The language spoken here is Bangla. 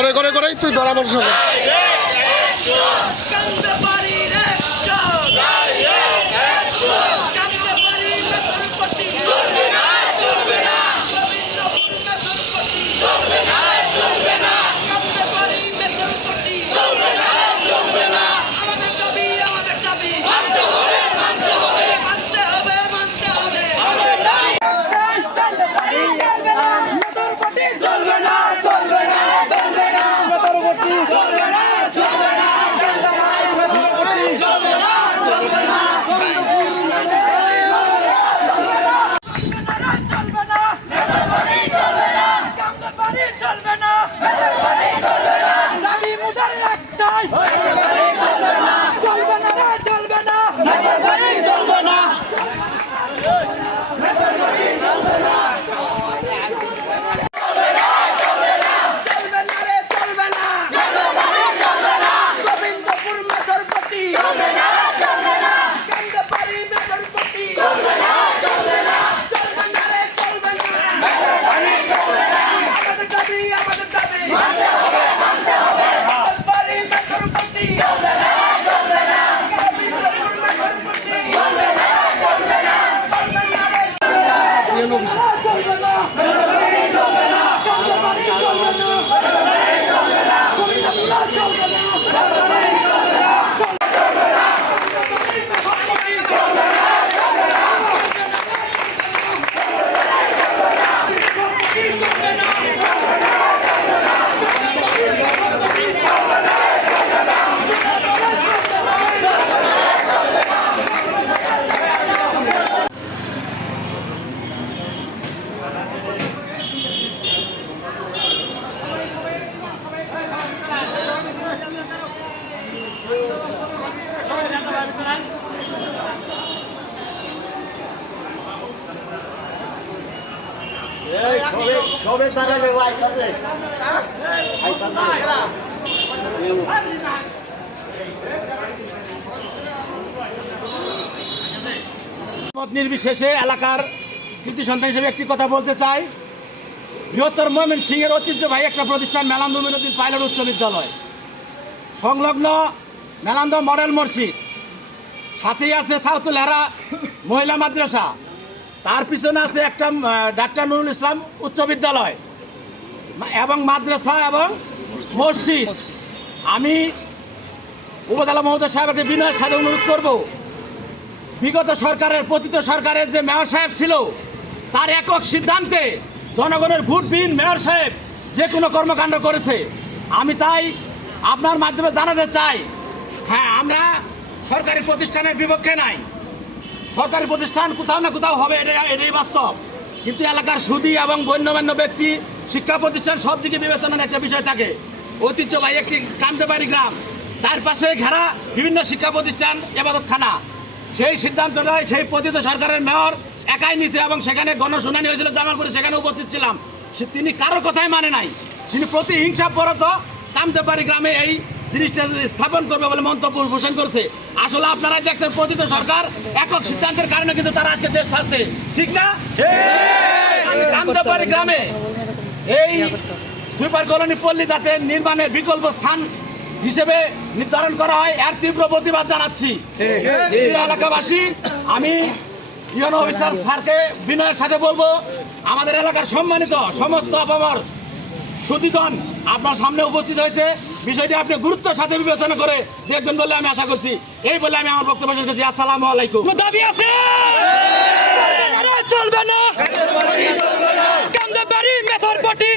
করে করে করে তুই ধরা বলছ সবে দাঁড়াবে মত নির্বিশেষে এলাকার কৃতি সন্তান হিসেবে একটি কথা বলতে চাই। বৃহত্তর ময়মনসিংহের ঐতিহ্যবাহী একটা প্রতিষ্ঠান মেলান্দ মিনুদ্দিন পাইলট উচ্চ বিদ্যালয় সংলগ্ন মেলান্দ মডেল মসজিদ, সাথেই আছে সাউথুল হেরা মহিলা মাদ্রাসা, তার পিছনে আছে একটা ডাক্তার নুরুল ইসলাম উচ্চ বিদ্যালয় এবং মাদ্রাসা এবং মসজিদ। আমি উপজেলা মহোদয় সাহেবকে বিনয়ের সাথে অনুরোধ করব, বিগত সরকারের পতিত সরকারের যে মেয়র সাহেব ছিল তার একক সিদ্ধান্তে জনগণের ভোটবিহীন মেয়র সাহেব যে কোনো কর্মকাণ্ড করেছে। আমি তাই আপনার মাধ্যমে জানাতে চাই, হ্যাঁ, আমরা সরকারি প্রতিষ্ঠানের বিপক্ষে নাই, সরকারি প্রতিষ্ঠান কোথাও না কোথাও হবে, এটাই বাস্তব। কিন্তু এলাকার সুদী এবং গণ্যমান্য ব্যক্তি, শিক্ষা প্রতিষ্ঠান সব দিকে বিবেচনার একটা বিষয় থাকে। ঐতিহ্যবাহী একটি কামতেবাড়ি গ্রাম, চারপাশে ঘেরা বিভিন্ন শিক্ষা প্রতিষ্ঠান, এবাদতখানা, সেই সিদ্ধান্তটাই সেই পতিত সরকারের মেয়র একাই নিছে এবং সেখানে গণশুনানি হয়েছিল জামালপুরে, সেখানে উপস্থিত ছিলাম। তিনি কারো কথাই মানে নাই, তিনি প্রতিহিংসা পরত কামতেবাড়ি গ্রামে এই জিনিসটা স্থাপন করবে বলে মন্তব্য পোষণ করছে। আসলে আপনারা দেখছেন পতিত সরকার একক সিদ্ধান্তের কারণে কিন্তু তারা আজকে দেশ ছাড়ছে, ঠিক না? কামতেবাড়ি গ্রামে এই সুইপার কলোনি পল্লী যাতে নির্মাণের বিকল্প স্থান হিসেবে নির্ধারণ করা হয়, এর তীব্র প্রতিবাদ জানাচ্ছি। এলাকাবাসী, আমি ইউনো অফিসার স্যারকে বিনয়ের সাথে বলবো, আমাদের এলাকার সম্মানিত সমস্ত আপামর সুদীজন আপনার সামনে উপস্থিত হয়েছে, বিষয়টি আপনি গুরুত্বের সাথে বিবেচনা করে দেখবেন বলে আমি আশা করছি। এই বলে আমি আমার বক্তব্য শেষ করছি। আসসালামু আলাইকুম। দাবি আছে, চলবে না, কামতেবাড়ি মেথরপটি।